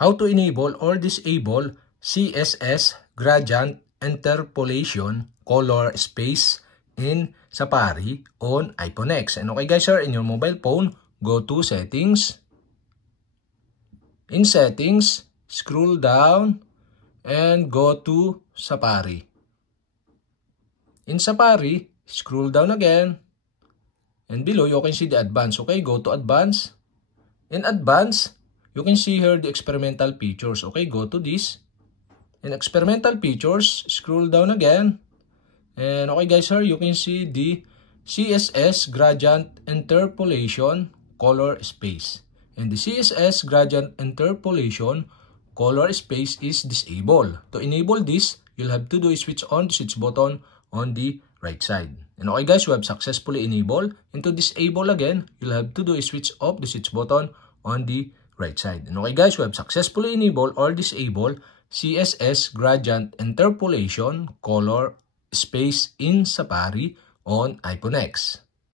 how to enable or disable CSS gradient interpolation color space in Safari on iPhone X. And okay guys, sir, in your mobile phone, go to settings. In settings, scroll down and go to Safari. In Safari, scroll down again. And below, you can see the advanced. Okay, go to advanced. In advanced, you can see here the experimental features. Okay, go to this. In experimental features, scroll down again. And okay guys, here you can see the CSS gradient interpolation color space. And the CSS gradient interpolation color space is disabled. To enable this, you'll have to do is switch on the switch button on the right side. And okay guys, we have successfully enabled. And to disable again, you'll have to do is switch off the switch button on the right side. And okay guys, we have successfully enabled or disabled CSS gradient interpolation color space in Safari on iPhone X.